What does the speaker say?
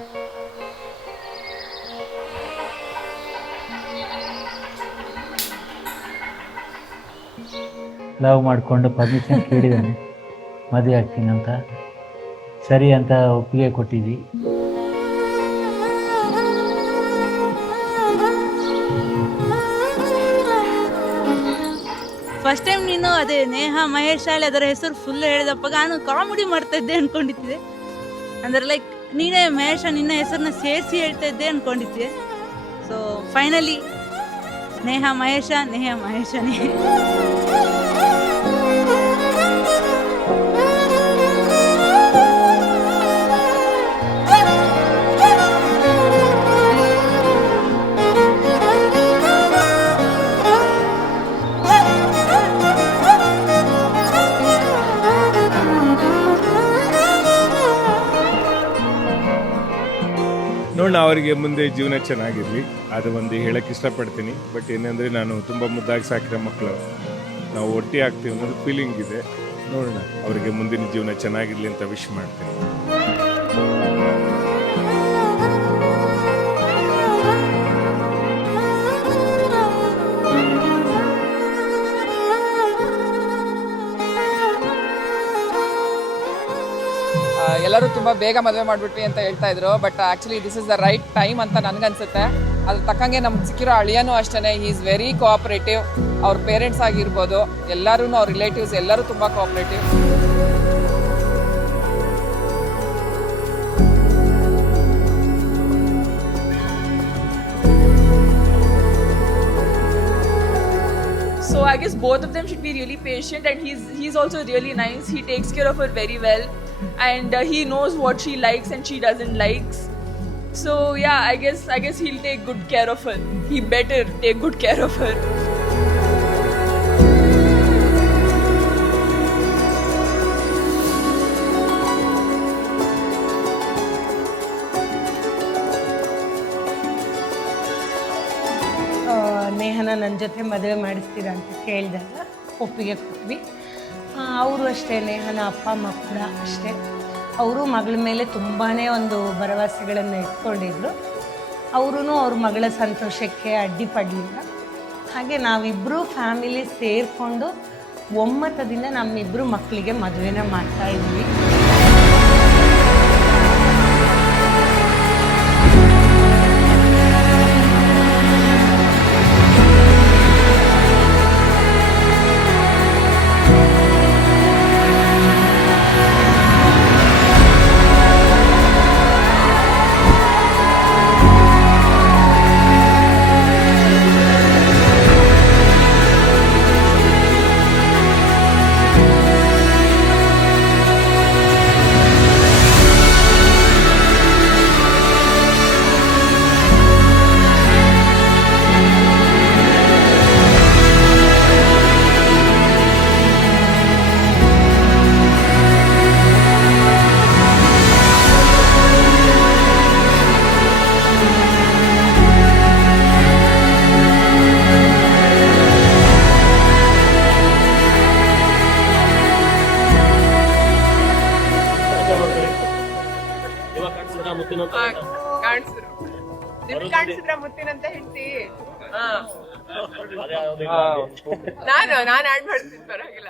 Love ಮಾಡಿಕೊಂಡು permission ಕೇಳಿದ್ದಾನೆ ಮದುವೆ ಆಗ್ತೀನಿ ಅಂತ, ಸರಿ ಅಂತ ಒಪ್ಪಿಗೆ ಕೊಟ್ಟಿದ್ವಿ. ಫಸ್ಟ್ ಟೈಮ್ ನೀನು ಅದೇ ನೇಹಾ ಮಹೇಶ್ ಶಾಲೆ ಅದರ ಹೆಸರು ಫುಲ್ ಹೇಳಿದಪ್ಪ, ನಾನು ಕಾಮಿಡಿ ಮಾಡ್ತಾ ಇದ್ದೆ ಅನ್ಕೊಂಡಿದ್ದೆ. ಅಂದ್ರೆ ಲೈಕ್ ನೀನೇ ಮಹೇಶ ನಿನ್ನ ಹೆಸರನ್ನ ಸೇರಿಸಿ ಹೇಳ್ತಾ ಇದ್ದೆ ಅನ್ಕೊಂಡಿದ್ದೆ. ಸೊ ಫೈನಲಿ ನೇಹಾ ಮಹೇಶನೇ. ನೋಡೋಣ, ಅವರಿಗೆ ಮುಂದೆ ಜೀವನ ಚೆನ್ನಾಗಿರಲಿ, ಅದು ಒಂದು ಹೇಳಕ್ಕೆ ಇಷ್ಟಪಡ್ತೀನಿ. ಬಟ್ ಏನಂದರೆ ನಾನು ತುಂಬ ಮುದ್ದಾಗಿ ಸಾಕಿರೋ ಮಕ್ಕಳು, ನಾವು ಒಟ್ಟಿ ಆಗ್ತೀವಿ ಅನ್ನೋದು ಫೀಲಿಂಗ್ ಇದೆ. ನೋಡೋಣ, ಅವರಿಗೆ ಮುಂದಿನ ಜೀವನ ಚೆನ್ನಾಗಿರಲಿ ಅಂತ ವಿಶ್ ಮಾಡ್ತೀನಿ. ಎಲ್ಲರೂ ತುಂಬ ಬೇಗ ಮದುವೆ ಮಾಡಿಬಿಟ್ವಿ ಅಂತ ಹೇಳ್ತಾ ಇದ್ರು, but actually this is the right time ಅಂತ ನನಗನ್ಸುತ್ತೆ. ಅದ್ರ ತಕ್ಕಂಗೆ ನಮ್ಗೆ ಸಿಕ್ಕಿರೋ ಅಳಿಯನೂ ಅಷ್ಟೇ, ಹಿ ಈಸ್ ವೆರಿ ಕೋಆಪರೇಟಿವ್. ಅವ್ರ ಪೇರೆಂಟ್ಸ್ ಆಗಿರ್ಬೋದು, ಎಲ್ಲರೂ ಅವ್ರ ರಿಲೇಟಿವ್ಸ್ ಎಲ್ಲರೂ ತುಂಬ cooperative. So I guess both of them should be really patient, and he's also really nice. He takes care of her very well, and he knows what she likes and she doesn't likes. So yeah, I guess he'll take good care of her. He better take good care of her. ನೇಹನ ನನ್ನ ಜೊತೆ ಮದುವೆ ಮಾಡಿಸ್ತೀರಾ ಅಂತ ಕೇಳಿದಾಗ ಒಪ್ಪಿಗೆ ಕೊಟ್ವಿ. ಅವರು ಅಷ್ಟೇ, ನೇಹನ ಅಪ್ಪ ಅಮ್ಮ ಕೂಡ ಅಷ್ಟೇ, ಅವರು ಮಗಳ ಮೇಲೆ ತುಂಬಾ ಒಂದು ಭರವಸೆಗಳನ್ನು ಇಟ್ಕೊಂಡಿದ್ರು. ಅವರೂ ಅವ್ರ ಮಗಳ ಸಂತೋಷಕ್ಕೆ ಅಡ್ಡಿಪಡಲಿಲ್ಲ. ಹಾಗೆ ನಾವಿಬ್ಬರು ಫ್ಯಾಮಿಲಿ ಸೇರಿಕೊಂಡು ಒಮ್ಮತದಿಂದ ನಮ್ಮಿಬ್ಬರು ಮಕ್ಕಳಿಗೆ ಮದುವೆನ ಮಾಡ್ತಾಯಿದ್ವಿ. ಕಾಣಿಸಿದ್ರ ಮುತ್ತಿನಂತ ಹೆಂಡತಿ. ನಾನು ಆಡ್ ಮಾಡ್ತೀನಿ, ಪರವಾಗಿಲ್ಲ.